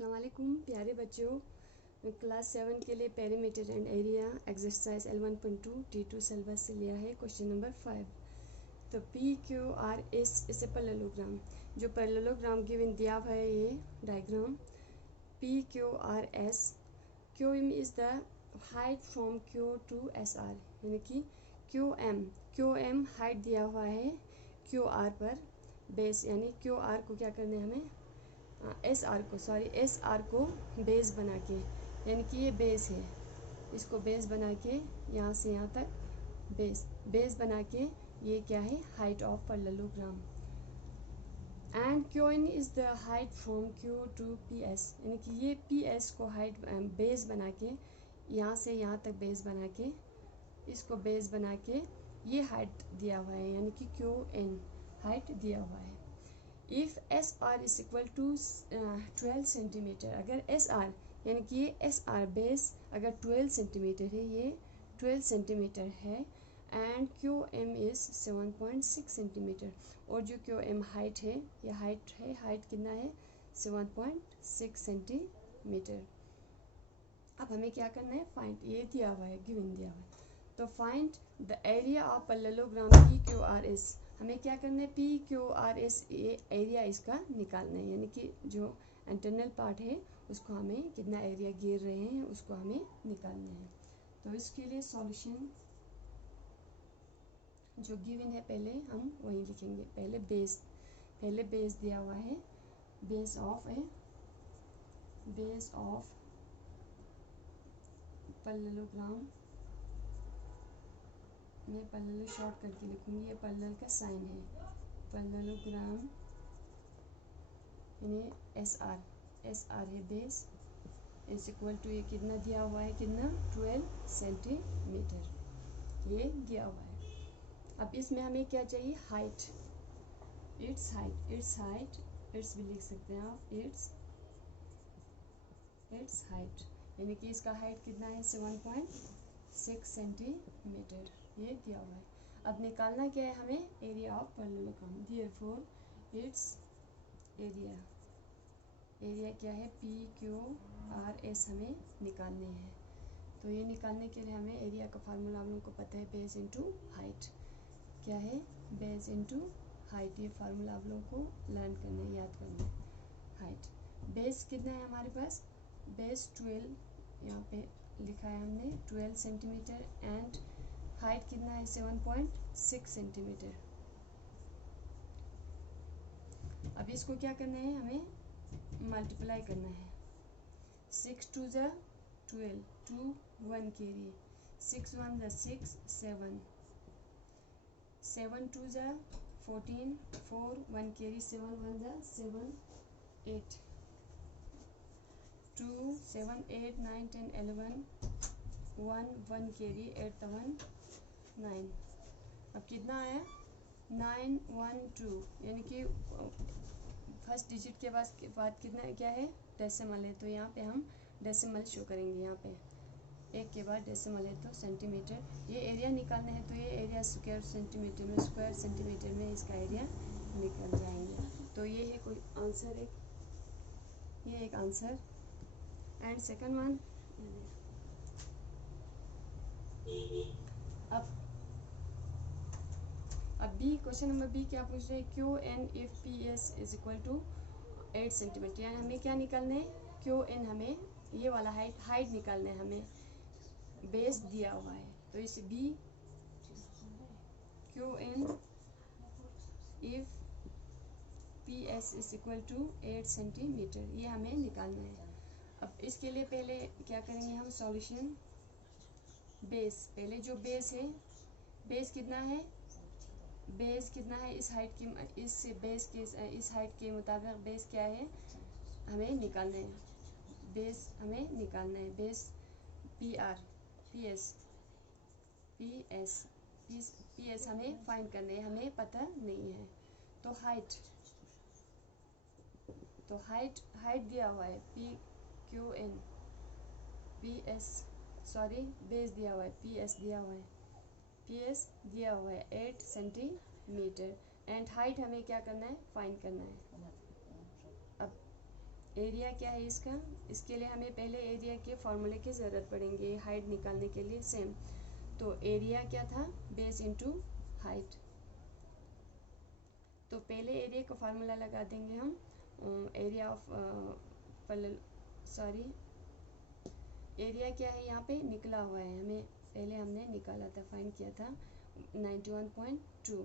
अस्सलाम वालेकुम प्यारे बच्चों। क्लास 7 के लिए perimeter and area exercise L1.2 T2 syllabus से लिया है क्वेश्चन नंबर 5। तो PQR इस पैरेललोग्राम, जो पैरेललोग्राम गिवन दिया हुआ है ये diagram PQRS। QM is the height from Q to SR, यानी कि QM हाइट दिया हुआ है QR पर बेस, यानी QR को क्या करना है हमें एस आर को बेस बना के, यानी कि ये बेस है, इसको बेस बना के यहाँ से यहाँ तक बेस बना के ये क्या है height of parallelogram. And QN is the height from Q to PS, यानी कि ये PS को हाइट बेस बना के यहाँ से यहाँ तक बेस बना के इसको बेस बना के ये हाइट दिया हुआ है, यानी कि QN हाइट दिया हुआ है। If SR is equal to 12 centimetre, अगर SR यानी कि ये SR बेस अगर 12 सेंटीमीटर है, ये 12 सेंटीमीटर है, एंड QM इज़ 7.6 सेंटीमीटर, और जो QM हाइट है ये हाइट कितना है 7.6 सेंटीमीटर। अब हमें क्या करना है फाइंड, ये दिया हुआ है गिवन दिया हुआ है, तो find the area of parallelogram PQRS। हमें क्या करना है PQRS ये एरिया इसका निकालना है, यानी कि जो इंटरनल पार्ट है उसको हमें कितना एरिया घेर रहे हैं उसको हमें निकालना है। तो इसके लिए सॉल्यूशन जो गिवन है पहले हम वही लिखेंगे। पहले बेस दिया हुआ है, बेस ऑफ पैरेललोग्राम मैं पैरेलल शॉर्ट करके लिखूंगी, ये पैरेलल का साइन है, पैरेललोग्राम यानी SR है बेस इज इक्वल टू ये कितना दिया हुआ है, कितना 12 सेंटीमीटर ये दिया हुआ है। अब इसमें हमें क्या चाहिए हाइट, इट्स भी लिख सकते हैं आप, इट्स हाइट, यानी कि इसका हाइट कितना है 7.6 सेंटीमीटर ये दिया हुआ है। अब निकालना क्या है हमें area of parallelogram, therefore it's area क्या है PQRS हमें निकालने हैं। तो ये निकालने के लिए हमें एरिया का फार्मूला हम लोग को पता है, बेस इनटू हाइट। क्या है बेस इनटू हाइट, ये फार्मूला आप लोगों को लर्न करना है, याद करना है। हाइट बेस कितना है हमारे पास, बेस 12 यहाँ पे लिखा है हमने 12 सेंटीमीटर, एंड हाइट कितना है 7.6 सेंटीमीटर। अब इसको क्या करना है हमें मल्टीप्लाई करना है, 6 2 ज़ा 12, 2 1 कैरी, 6 1 ज़ा 6 7, 7 2 ज़ा 14, 4 1 कैरी, 7 1 ज़ा 7 8, 2 7 8 9 10 11, 1 1 कैरी, 8 1 9। अब कितना आया 9 1 2, यानी कि फर्स्ट डिजिट के बाद कितना क्या है डेसिमल है, तो यहाँ पे हम डेसिमल शो करेंगे, यहाँ पे एक के बाद डेसिमल है तो सेंटीमीटर। ये एरिया निकालना है तो ये एरिया स्क्वायर सेंटीमीटर में इसका एरिया निकल जाएंगे। तो ये है कोई आंसर, ये एक आंसर। एंड सेकंड वन, अब बी क्वेश्चन नंबर बी क्या पूछ रहे हैं, QN if PS is equal to 8 centimetre, यानी हमें क्या निकालना है QN, हमें ये वाला हाइट निकालना है, हमें बेस दिया हुआ है। तो इस B QN if PS is equal to 8 centimetre ये हमें निकालना है। अब इसके लिए पहले क्या करेंगे हम सॉल्यूशन, बेस पहले जो बेस है, बेस कितना है इस हाइट की, इस हाइट के मुताबिक बेस क्या है हमें निकालना है, बेस PS हमें फाइंड करना है, हमें पता नहीं है। तो हाइट दिया हुआ है PQN, बेस दिया हुआ है PS दिया हुआ है 8 सेंटीमीटर, एंड हाइट हमें क्या करना है फाइंड करना है। अब एरिया क्या है इसका, इसके लिए हमें पहले एरिया के फॉर्मूले की ज़रूरत पड़ेंगे हाइट निकालने के लिए सेम। तो एरिया क्या था, बेस इंटू हाइट। तो पहले एरिया का फार्मूला लगा देंगे हम, एरिया ऑफ सॉरी एरिया क्या है यहाँ पे निकला हुआ है, हमें पहले हमने निकाला था, फाइंड किया था 91.2।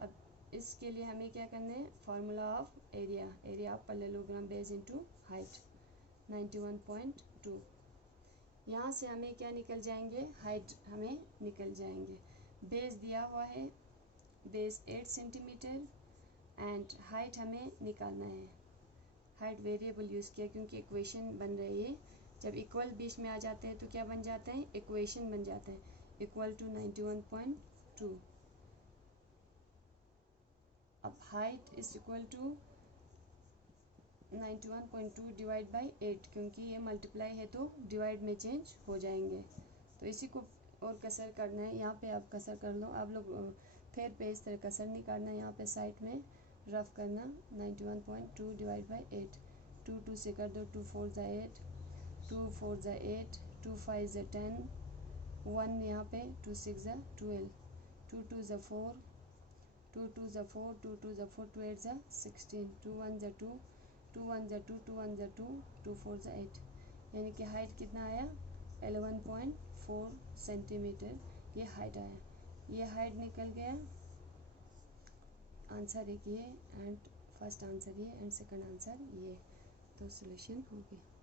अब इसके लिए हमें क्या करना है, formula of area, area of parallelogram base into height 91.2। यहाँ से हमें क्या निकल जाएंगे, हाइट हमें निकल जाएंगे। बेस दिया हुआ है, बेस 8 सेंटीमीटर एंड हाइट हमें निकालना है। हाइट वेरिएबल यूज़ किया क्योंकि इक्वेशन बन रही है, जब इक्वल बीच में आ जाते हैं तो क्या बन जाता है, इक्वेशन बन जाता है, इक्वल टू 91.2। अब height is equal to 91.2 divide by 8, क्योंकि ये मल्टीप्लाई है तो डिवाइड में चेंज हो जाएंगे। तो इसी को और कसर करना है, यहाँ पे आप कसर कर लो आप लोग, फिर पे इस तरह कसर नहीं करना है, यहाँ पे साइड में रफ करना। 91.2 डिवाइड बाई 8, 2 2 से कर दो, 2 4 ज़ा 8, 2 4 ज़ा 8, 2 5 ज़ा 10, 1 यहाँ पे, 2 6 ज़ा 12, 2 2 ज़ा 4, 2 2 ज़ा 4, 2 2 ज़ा 4, 2 8 ज़ा 16, 2 1 ज़ा 2, 2 1 ज़ा 2, 2 1 ज़ा 2, 2 4 ज़ा 8, यानी कि हाइट कितना आया, 11.4 सेंटीमीटर ये हाइट आया। ये हाइट निकल गया, आंसर एक ये एंड फर्स्ट आंसर ये एंड सेकंड आंसर ये, तो सॉल्यूशन हो गया।